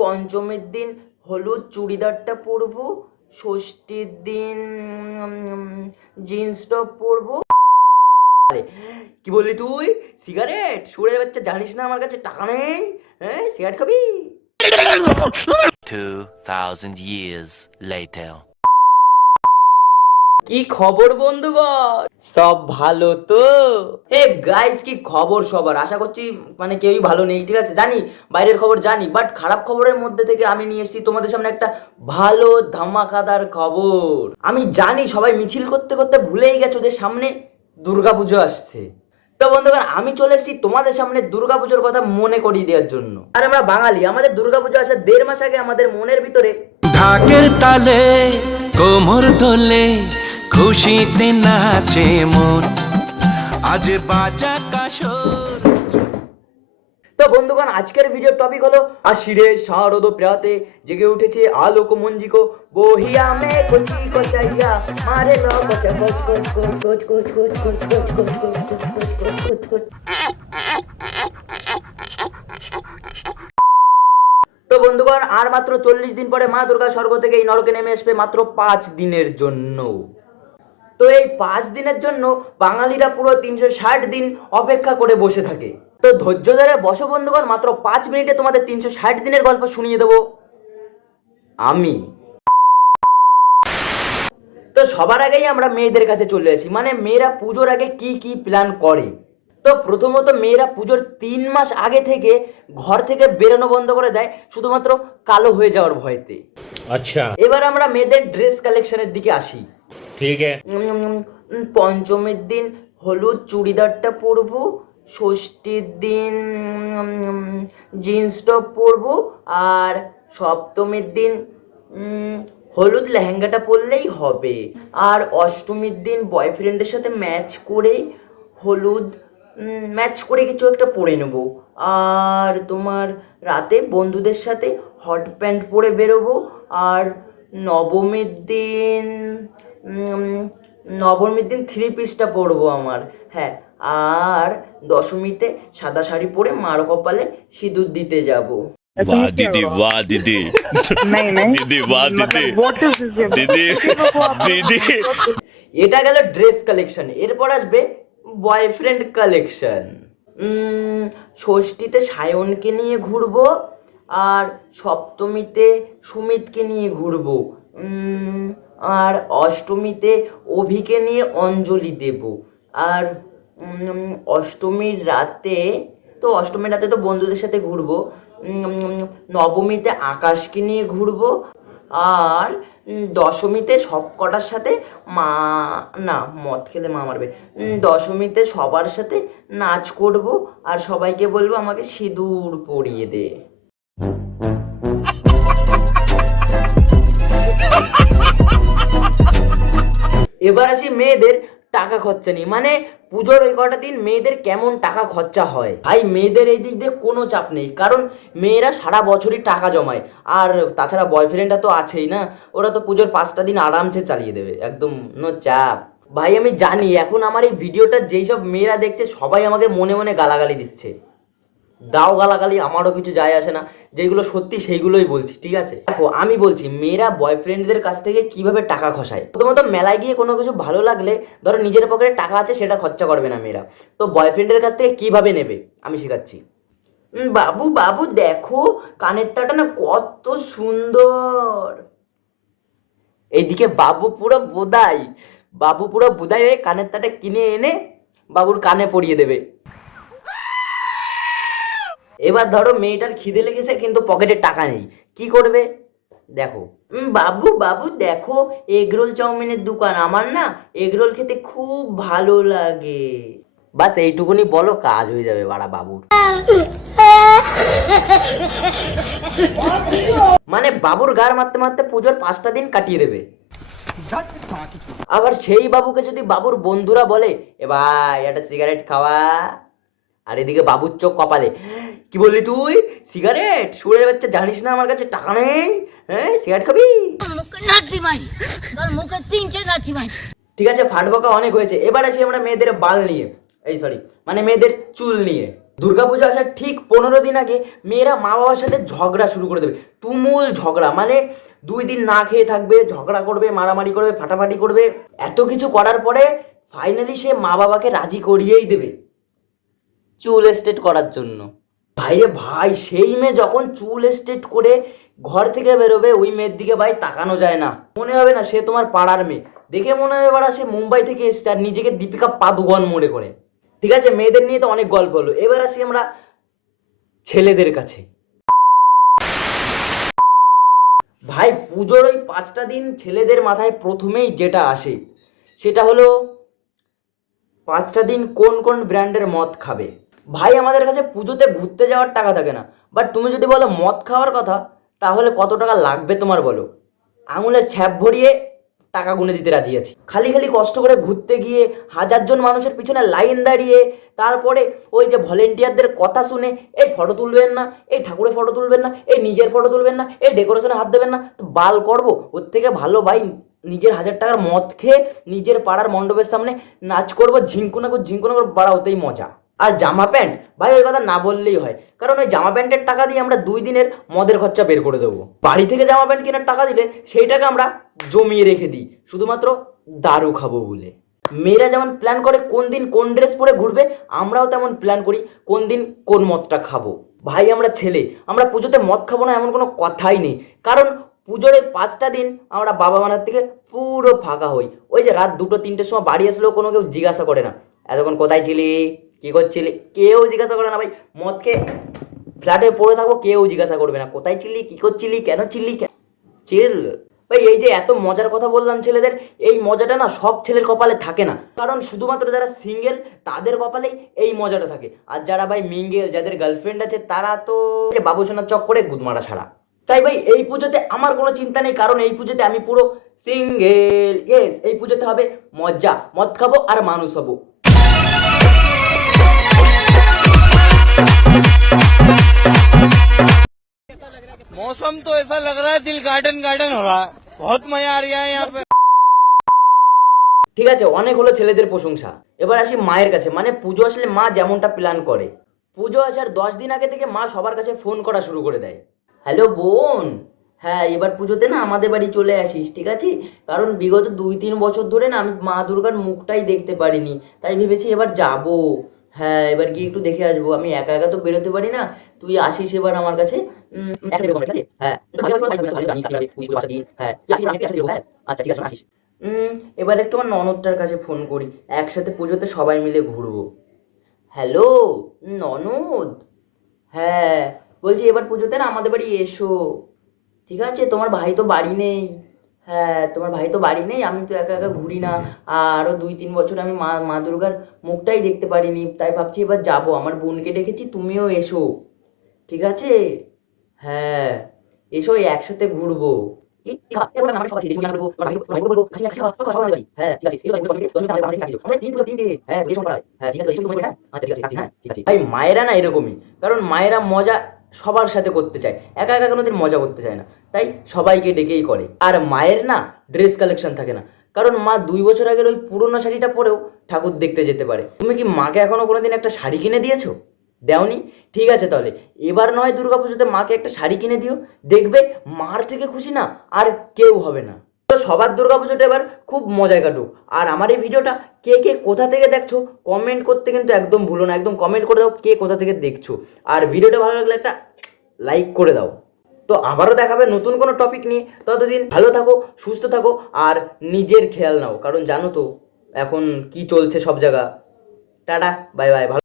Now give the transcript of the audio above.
পঞ্চমীর দিন হলুদ চুড়িদারটা পরবো, ষষ্ঠীর দিন জিন্স টপ পরবো। আরে কি বললি তুই? সিগারেট? সুরের বাচ্চা, জানিস না আমার কাছে টাকা নেই? হ্যাঁ, সিগারেট খাবি? 2000 years later. কি খবর বন্ধুগণ, সব ভালো তো? হে গাইস, কি খবর সবার? আশা করছি মানে কেউই ভালো নেই, ঠিক আছে? জানি বাইরের খবর জানি, বাট খারাপ খবরের মধ্যে থেকে আমি নিয়ে এসেছি তোমাদের সামনে একটা ভালো ধামাকাদার খবর। আমি জানি সবাই মিছিল করতে করতে ভুলেই গেছো যে সামনে দুর্গাপুজো আসছে। তো বন্ধুগণ, আমি চলে এসেছি তোমাদের সামনে দুর্গাপুজোর কথা মনে করিয়ে দেওয়ার জন্য। আর আমরা বাঙালি, আমাদের দুর্গাপুজো আসার 1.5 মাস আগে আমাদের মনের ভিতরে ঢাকের তালে কোমর দোলে খুশিতে নাচে মন, আজ বাজা কাশর। তো বন্ধুগণ, আজকের ভিডিওর টপিক হলো আশিরে শারদ প্রাতে জেগে উঠেছে আলোক মঞ্জিকো বহিয়া মে কোচি কোচাইয়া মারে লো কোচ কোচ কোচ কোচ কোচ কোচ কোচ কোচ কোচ কোচ কোচ কোচ কোচ কোচ। তো বন্ধুগণ, আর মাত্র 40 দিন পরে মা দুর্গা স্বর্গ থেকে এই নরকে নেমে আসবে, মাত্র 5 দিনের জন্য। তো এই 5 দিনের জন্য বাঙালিরা পুরো 360 দিন অপেক্ষা করে বসে থাকে। তো ধৈর্য ধরে বসো বন্ধুগণ, মাত্র 5 মিনিটে তোমাদের 360 দিনের গল্প শুনিয়ে দেবো আমি। তো সবার আগেই আমরা মেয়েদের কাছে চলে আসি, মানে মেয়েরা পুজোর আগে কি কি প্ল্যান করে। তো প্রথমত মেয়েরা পুজোর 3 মাস আগে থেকে ঘর থেকে বেরোনো বন্ধ করে দেয়, শুধুমাত্র কালো হয়ে যাওয়ার ভয়তে। আচ্ছা, এবার আমরা মেয়েদের ড্রেস কালেকশনের দিকে আসি। ঠিক আছে। পঞ্চমীর দিন হলুদ চুড়িদারটা পরবো, ষষ্ঠীর দিন জিন্স টপ পরবো, আর সপ্তমীর দিন হলুদ লেহেঙ্গাটা পরলেই হবে। আর অষ্টমীর দিন বয়ফ্রেন্ডের সাথে ম্যাচ করে হলুদ ম্যাচ করে কিছু একটা পরে নেবো। আর তোমার রাতে বন্ধুদের সাথে হট প্যান্ট পরে বেরোবো। আর নবমীর দিন নবমীর দিন 3 পিসটা পরবো আমার, হ্যাঁ। আর দশমীতে সাদা শাড়ি পরে মার কপালে সিঁদুর দিতে যাবো। वाह दीदी, वाह दीदी, दीदी वाह दीदी, दीदी दीदी। এটা গেল ড্রেস কালেকশন। এরপর আসবে বয়ফ্রেন্ড কালেকশন। ষষ্ঠীতে সায়নকে নিয়ে ঘুরবো, আর সপ্তমীতে সুমিতকে নিয়ে ঘুরবো, আর অষ্টমীতে অভিকে নিয়ে অঞ্জলি দেব। আর অষ্টমীর রাতে তো বন্ধুদের সাথে ঘুরবো। নবমীতে আকাশকে নিয়ে ঘুরবো। আর দশমীতে সব কটার সাথে মদ খেলে মা মারবে। দশমীতে সবার সাথে নাচ করব, আর সবাইকে বলবো আমাকে সিঁদুর পরিয়ে দে। এবার আসি মেয়েদের টাকা খরচা নিয়ে, মানে পুজোর ওই কটা দিন মেয়েদের কেমন টাকা খরচা হয়। ভাই মেয়েদের এই দিক দিয়ে কোনো চাপ নেই, কারণ মেয়েরা সারা বছরই টাকা জমায়। আর তাছাড়া বয়ফ্রেন্ডরা তো আছেই না, ওরা তো পুজোর 5টা দিন আরামসে চালিয়ে দেবে, একদম নো চাপ। ভাই আমি জানি এখন আমার এই ভিডিওটা যেই সব মেয়েরা দেখছে সবাই আমাকে মনে মনে গালাগালি দিচ্ছে। দাও গালাগালি, আমারও কিছু যায় আসে না, যেগুলো সত্যি সেইগুলোই বলছি, ঠিক আছে? দেখো আমি বলছি মেয়েরা বয়ফ্রেন্ডদের কাছ থেকে কিভাবে টাকা খসায়। প্রথমত মেলায় গিয়ে কোনো কিছু ভালো লাগলে, ধরো নিজের পকেটে টাকা আছে সেটা খরচা করবে না মেয়েরা, তো বয়ফ্রেন্ডের কাছ থেকে কিভাবে নেবে আমি শেখাচ্ছি। বাবু বাবু দেখো কানের তাটা না কত সুন্দর। এইদিকে বাবু পুরো বোধাই হয়ে কানের তাটা কিনে এনে বাবুর কানে পরিয়ে দেবে। এবার ধরো মেয়েটার খিদে লেগেছে কিন্তু পকেটে টাকা নেই, কি করবে? দেখো বাবু বাবু দেখো এগরোল চাউমিনের দোকান, আমার না এগরোল খেতে খুব ভালো লাগে। বাস এইটুকুনি বলো, কাজ হয়ে যাবে বাড়া বাবুর। মানে বাবুর গার মারতে মারতে পুজোর 5টা দিন কাটিয়ে দেবে। আবার সেই বাবুকে যদি বাবুর বন্ধুরা বলে এ ভাই একটা সিগারেট খাওয়া, আর এদিকে বাবুর চোখ কপালে, কি বললি তুই? সিগারেট? সুরের বাচ্চা, জানিস না আমার কাছে টাকা নেই? হ্যাঁ, সিগারেট খাবি? ঠিক আছে, ফাট বকা অনেক হয়েছে। এবার আসি আমরা মেয়েদের বাল নিয়ে, মানে মেয়েদের চুল নিয়ে। দুর্গাপুজো আসার ঠিক 15 দিন আগে মেয়েরা মা বাবার সাথে ঝগড়া শুরু করে দেবে, তুমুল ঝগড়া, মানে 2 দিন না খেয়ে থাকবে, ঝগড়া করবে, মারামারি করবে, ফাটাফাটি করবে। এত কিছু করার পরে ফাইনালি সে মা বাবাকে রাজি করিয়েই দেবে চুল স্ট্রেট করার জন্য। ভাইরে ভাই, সেই মেয়ে যখন চুল স্ট্রেট করে ঘর থেকে বেরোবে, ওই মেয়ের দিকে ভাই তাকানো যায় না। মনে হবে না সে তোমার পাড়ার মেয়ে, দেখে মনে হবে বাড়া সে মুম্বাই থেকে এসছে আর নিজেকে দীপিকা পাদুকোন মনে করে। ঠিক আছে, মেয়েদের নিয়ে তো অনেক গল্প হলো, এবার আসি আমরা ছেলেদের কাছে। ভাই পুজোর ওই 5টা দিন ছেলেদের মাথায় প্রথমেই যেটা আসে সেটা হলো 5টা দিন কোন কোন ব্র্যান্ডের মদ খাবে। ভাই আমাদের কাছে পুজোতে ঘুরতে যাওয়ার টাকা থাকে না, বাট তুমি যদি বলো মদ খাওয়ার কথা, তাহলে কত টাকা লাগবে তোমার বলো। আঙুলে ছ্যাপ ভরিয়ে টাকা গুনে দিতে রাজি আছি। খালি খালি কষ্ট করে ঘুরতে গিয়ে 1000 জন মানুষের পিছনে লাইন দাঁড়িয়ে, তারপরে ওই যে ভলেন্টিয়ারদের কথা শুনে, এই ফটো তুলবেন না, এই ঠাকুরের ফটো তুলবেন না, এই নিজের ফটো তুলবেন না, এই ডেকোরেশনে হাত দেবেন না, তো বাল করবো। ওর থেকে ভালো ভাই নিজের 1000 টাকার মদ খেয়ে নিজের পাড়ার মণ্ডপের সামনে নাচ করবো, ঝিঙ্কুনা করে বাড়া, ওতেই মজা। আর জামা প্যান্ট, ভাই ওই কথা না বললেই হয়, কারণ ওই জামা প্যান্টের টাকা দিয়ে আমরা 2 দিনের মদের খরচা বের করে দেবো। বাড়ি থেকে জামা প্যান্ট কেনার টাকা দিলে সেই টাকা আমরা জমিয়ে রেখে দিই শুধুমাত্র দারু খাবো বলে। মেয়েরা যেমন প্ল্যান করে কোন দিন কোন ড্রেস পরে ঘুরবে, আমরাও তেমন প্ল্যান করি কোন দিন কোন মদটা খাবো। ভাই আমরা ছেলে, আমরা পুজোতে মদ খাবো না এমন কোনো কথাই নেই, কারণ পুজোর এই 5টা দিন আমরা বাবা মার থেকে পুরো ফাঁকা হই। ওই যে রাত 2-3টের সময় বাড়ি আসলেও কোনো কেউ জিজ্ঞাসা করে না এতক্ষণ কোথায় ছিলি, কী করছিলি, কেউ জিজ্ঞাসা করে না। ভাই মদ খেয়ে ফ্ল্যাটে পড়ে থাকবো, কেউ জিজ্ঞাসা করবে না কোথায় ছিলি, কী করছিলি, কেন ছিলি, চিল। ভাই এই যে এত মজার কথা বললাম ছেলেদের, এই মজাটা না সব ছেলের কপালে থাকে না, কারণ শুধুমাত্র যারা সিঙ্গেল তাদের কপালেই এই মজাটা থাকে। আর যারা ভাই মিঙ্গেল, যাদের গার্লফ্রেন্ড আছে, তারা তো বাবুসোনার চক করে গুদমারা ছাড়া। তাই ভাই এই পুজোতে আমার কোনো চিন্তা নেই, কারণ এই পুজোতে আমি পুরো সিঙ্গেল। ইয়েস, এই পুজোতে হবে মজা, মদ খাবো আর মানুষ হবো। मौसम तो ऐसा लग रहा है दिल गार्डन गार्डन हो रहा है, बहुत मजा आ रहा है यहाँ पे। ঠিক আছে, অনেক হলো ছেলেদের প্রশংসা, এবার আসি মায়ের কাছে। মানে পুজো আসলে মা যেমনটা প্ল্যান করে, পুজো আসার 10 দিন আগে থেকে মা সবার কাছে ফোন করা শুরু করে দেয়। হ্যালো বোন, হ্যাঁ এবার পুজোতে না আমাদের বাড়ি চলে আসিস, ঠিক আছে? কারণ বিগত 2-3 বছর ধরে না আমি মা দুর্গার মুখটাই দেখতে পারিনি, তাই ভেবেছি এবার যাব। হ্যাঁ এবার গিয়ে একটু দেখে আসবো, আমি একা একা তো বেরোতে পারি না, তুই আসিস এবার আমার কাছে। হ্যাঁ আচ্ছা ঠিক আছে আসিস। এবার একটু আমার ননদটার কাছে ফোন করি, একসাথে পুজোতে সবাই মিলে ঘুরবো। হ্যালো ননদ, হ্যাঁ বলছি এবার পুজোতে না আমাদের বাড়ি এসো, ঠিক আছে? তোমার ভাই তো বাড়ি নেই, হ্যাঁ তোমার ভাই তো বাড়ি নেই, আমি তো একা একা ঘুরি না, আরও 2-3 বছর আমি মা দুর্গার মুখটাই দেখতে পারিনি, তাই ভাবছি এবার যাবো, আমার বোনকে ডেকেছি, তুমিও এসো, ঠিক আছে? হ্যাঁ এসো, একসাথে ঘুরবো। ভাই মায়েরা না এরকমই, কারণ মায়েরা মজা সবার সাথে করতে চায়, একা একা কোনোদিন মজা করতে চায় না, তাই সবাইকে ডেকেই করে। আর মায়ের না ড্রেস কালেকশন থাকে না, কারণ মা 2 বছর আগের ওই পুরোনো শাড়িটা পরেও ঠাকুর দেখতে যেতে পারে। তুমি কি মাকে এখনো কোনোদিন একটা শাড়ি কিনে দিয়েছো? দেওনি? ঠিক আছে, তাহলে এবার নয় দুর্গাপুজোতে মাকে একটা শাড়ি কিনে দিও, দেখবে মার থেকে খুশি না আর কেউ হবে না। তো সবার দুর্গাপুজোটা এবার খুব মজায় কাটুক। আর আমার এই ভিডিওটা কে কে কোথা থেকে দেখছো কমেন্ট করতে কিন্তু একদম ভুলো না, একদম কমেন্ট করে দাও কে কোথা থেকে দেখছো। আর ভিডিওটা ভালো লাগলে একটা লাইক করে দাও। তো আবারও দেখাবে নতুন কোনো টপিক নিয়ে, ততদিন ভালো থাকো, সুস্থ থাকো আর নিজের খেয়াল নাও, কারণ জানো তো এখন কি চলছে সব জায়গা। Tata, bye bye.